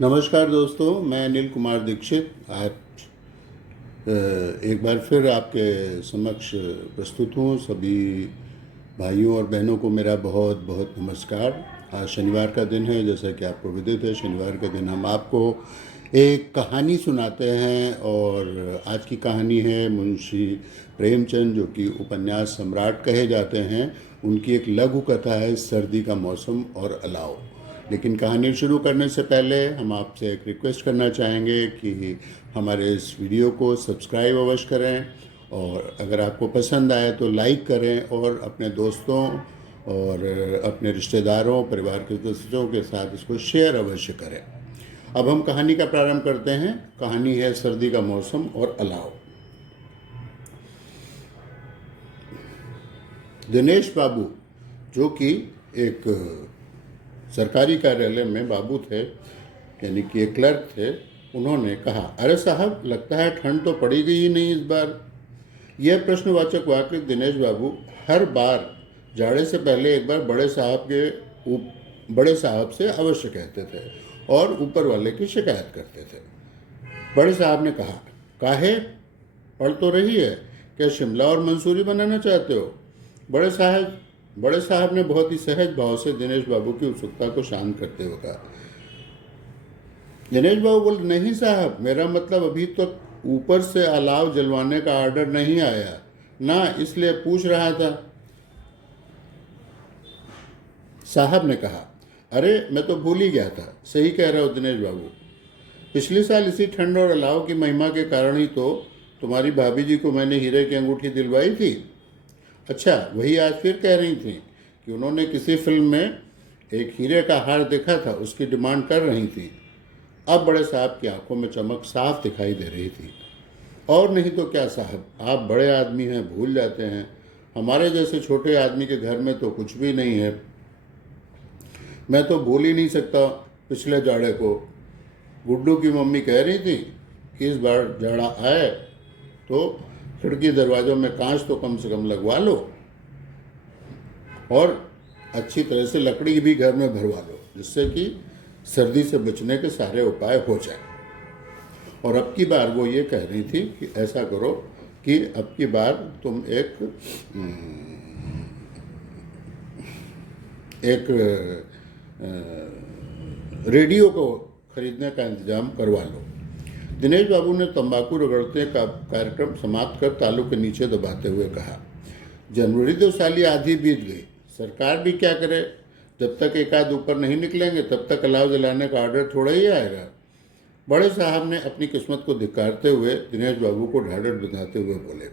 नमस्कार दोस्तों, मैं अनिल कुमार दीक्षित आज एक बार फिर आपके समक्ष प्रस्तुत हूँ। सभी भाइयों और बहनों को मेरा बहुत बहुत नमस्कार। आज शनिवार का दिन है, जैसा कि आपको विदित है। शनिवार के दिन हम आपको एक कहानी सुनाते हैं और आज की कहानी है मुंशी प्रेमचंद, जो कि उपन्यास सम्राट कहे जाते हैं। उनकी एक लघु कथा है, सर्दी का मौसम और अलाव। लेकिन कहानी शुरू करने से पहले हम आपसे एक रिक्वेस्ट करना चाहेंगे कि हमारे इस वीडियो को सब्सक्राइब अवश्य करें, और अगर आपको पसंद आए तो लाइक करें और अपने दोस्तों और अपने रिश्तेदारों, परिवार के सदस्यों के साथ इसको शेयर अवश्य करें। अब हम कहानी का प्रारंभ करते हैं। कहानी है सर्दी का मौसम और अलाव। दिनेश बाबू, जो कि एक सरकारी कार्यालय में बाबू थे, यानी कि एक क्लर्क थे, उन्होंने कहा, अरे साहब, लगता है ठंड तो पड़ी गई ही नहीं इस बार। यह प्रश्नवाचक वाक्य दिनेश बाबू हर बार जाड़े से पहले एक बार बड़े साहब से अवश्य कहते थे और ऊपर वाले की शिकायत करते थे। बड़े साहब ने कहा, काहे, पड़ तो रही है, क्या शिमला और मंसूरी बनाना चाहते हो? बड़े साहब ने बहुत ही सहज भाव से दिनेश बाबू की उत्सुकता को शांत करते हुए कहा। दिनेश बाबू बोले, नहीं साहब, मेरा मतलब अभी तक ऊपर से अलाव जलवाने का ऑर्डर नहीं आया ना, इसलिए पूछ रहा था। साहब ने कहा, अरे मैं तो भूल ही गया था। सही कह रहे हो दिनेश बाबू, पिछले साल इसी ठंड और अलाव की महिमा के कारण ही तो तुम्हारी भाभी जी को मैंने हीरे की अंगूठी दिलवाई थी। अच्छा, वही आज फिर कह रही थी कि उन्होंने किसी फिल्म में एक हीरे का हार देखा था, उसकी डिमांड कर रही थी। अब बड़े साहब की आंखों में चमक साफ दिखाई दे रही थी। और नहीं तो क्या साहब, आप बड़े आदमी हैं, भूल जाते हैं। हमारे जैसे छोटे आदमी के घर में तो कुछ भी नहीं है। मैं तो भूल ही नहीं सकता पिछले जाड़े को। गुड्डू की मम्मी कह रही थी कि इस बार जाड़ा आए तो खिड़की दरवाज़ों में कांच तो कम से कम लगवा लो और अच्छी तरह से लकड़ी भी घर में भरवा लो, जिससे कि सर्दी से बचने के सारे उपाय हो जाए। और अब की बार वो ये कह रही थी कि ऐसा करो कि अब की बार तुम एक रेडियो को खरीदने का इंतजाम करवा लो। दिनेश बाबू ने तंबाकू रगड़ते का कार्यक्रम समाप्त कर तालू के नीचे दबाते हुए कहा, जनवरी तो साली आधी बीत गई, सरकार भी क्या करे। जब तक एक आध ऊपर नहीं निकलेंगे तब तक अलाव जलाने का ऑर्डर थोड़ा ही आएगा। बड़े साहब ने अपनी किस्मत को धिक्कारते हुए दिनेश बाबू को ढाढ़स बंधाते हुए बोले,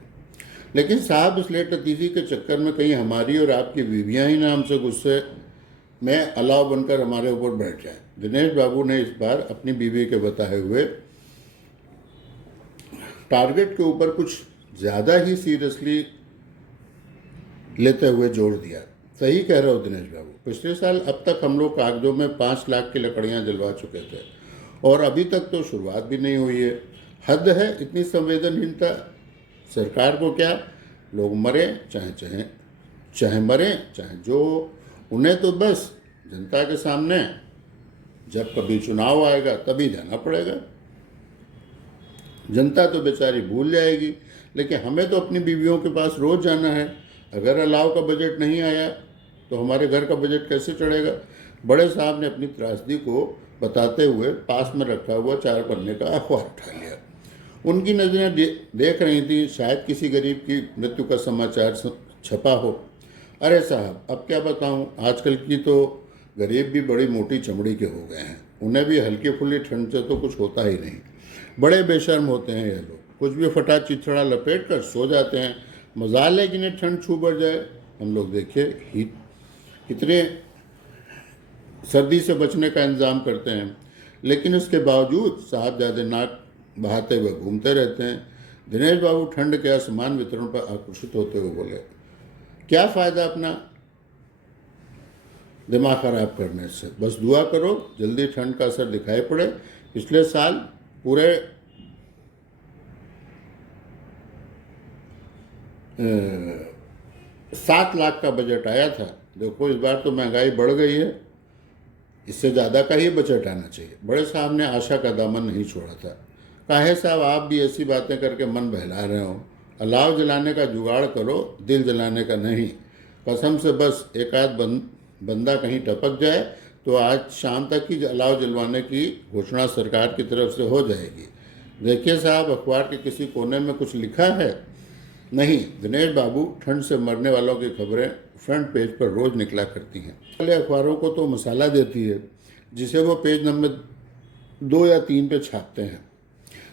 लेकिन साहब, इस लेट लतीफ़ी के चक्कर में कहीं हमारी और आपकी बीवियाँ ही ना हमसे गुस्से में अलाव बनकर हमारे ऊपर बैठ जाए। दिनेश बाबू ने इस बार अपनी बीवी के बताए हुए टारगेट के ऊपर कुछ ज़्यादा ही सीरियसली लेते हुए जोर दिया। सही कह रहे हो दिनेश बाबू, पिछले साल अब तक हम लोग कागजों में 5 लाख की लकड़ियां जलवा चुके थे और अभी तक तो शुरुआत भी नहीं हुई है। हद है इतनी संवेदनहीनता। सरकार को क्या, लोग मरे चाहे मरे चाहे जो, उन्हें तो बस जनता के सामने जब कभी चुनाव आएगा तभी जाना पड़ेगा। जनता तो बेचारी भूल जाएगी, लेकिन हमें तो अपनी बीवियों के पास रोज़ जाना है। अगर अलाव का बजट नहीं आया तो हमारे घर का बजट कैसे चढ़ेगा? बड़े साहब ने अपनी त्रासदी को बताते हुए पास में रखा हुआ 4 पन्ने का अखबार उठा लिया। उनकी नज़रें देख रही थी, शायद किसी गरीब की मृत्यु का समाचार छपा हो। अरे साहब, अब क्या बताऊं, आजकल की तो गरीब भी बड़ी मोटी चमड़ी के हो गए हैं। उन्हें भी हल्की फुल्की ठंड से तो कुछ होता ही नहीं। बड़े बेशर्म होते हैं ये लोग, कुछ भी फटा चिथड़ा लपेट कर सो जाते हैं। मजाल है कि इन्हें ठंड छू बढ़ जाए। हम लोग देखिए कितने सर्दी से बचने का इंतज़ाम करते हैं, लेकिन उसके बावजूद साहबजादे नाक बहाते हुए घूमते रहते हैं। दिनेश बाबू ठंड के असमान वितरण पर आकर्षित होते हुए बोले, क्या फ़ायदा अपना दिमाग खराब करने से, बस दुआ करो जल्दी ठंड का असर दिखाई पड़े। पिछले साल पूरे 7 लाख का बजट आया था। देखो इस बार तो महंगाई बढ़ गई है इससे ज़्यादा का ही बजट आना चाहिए। बड़े साहब ने आशा का दामन नहीं छोड़ा था। काहे साहब आप भी ऐसी बातें करके मन बहला रहे हो। अलाव जलाने का जुगाड़ करो, दिल जलाने का नहीं। कसम से बस एक आध बंदा कहीं टपक जाए तो आज शाम तक ही अलाव जलवाने की घोषणा सरकार की तरफ से हो जाएगी। देखिए साहब, अखबार के किसी कोने में कुछ लिखा है? नहीं। दिनेश बाबू ठंड से मरने वालों की खबरें फ्रंट पेज पर रोज निकला करती हैं। पहले अखबारों को तो मसाला देती है जिसे वो पेज नंबर 2 या 3 पे छापते हैं,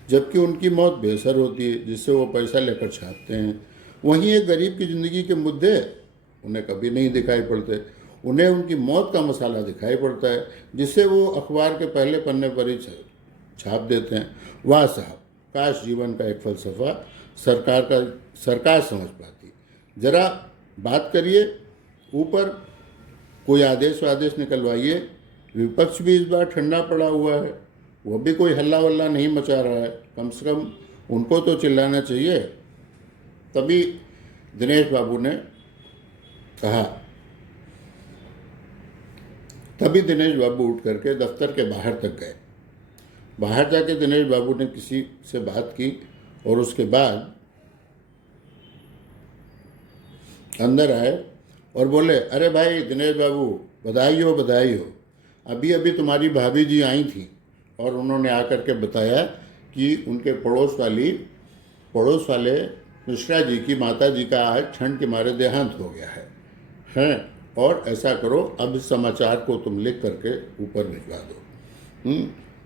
जबकि उनकी मौत बेअसर होती है जिससे वो पैसा लेकर छापते हैं। वहीं एक गरीब की ज़िंदगी के मुद्दे उन्हें कभी नहीं दिखाई पड़ते, उन्हें उनकी मौत का मसाला दिखाई पड़ता है जिससे वो अखबार के पहले पन्ने पर ही छाप देते हैं। वाह साहब, काश जीवन का एक फलसफा सरकार समझ पाती। ज़रा बात करिए, ऊपर कोई आदेश वादेश निकलवाइए। विपक्ष भी इस बार ठंडा पड़ा हुआ है, वो भी कोई हल्ला वल्ला नहीं मचा रहा है। कम से कम उनको तो चिल्लाना चाहिए। तभी दिनेश बाबू ने कहा। तभी दिनेश बाबू उठ करके दफ्तर के बाहर तक गए। बाहर जाके दिनेश बाबू ने किसी से बात की और उसके बाद अंदर आए और बोले, अरे भाई दिनेश बाबू, बधाई हो बधाई हो। अभी अभी तुम्हारी भाभी जी आई थी और उन्होंने आकर के बताया कि उनके पड़ोस वाले मिश्रा जी की माता जी का आज ठंड के मारे देहांत हो गया है। हैं, और ऐसा करो, अब इस समाचार को तुम लिख करके ऊपर भिजवा दो।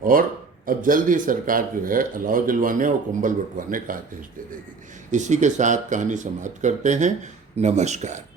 और अब जल्द ही सरकार जो है अलाव जलवाने और कंबल बंटवाने का आदेश दे देगी। इसी के साथ कहानी समाप्त करते हैं। नमस्कार।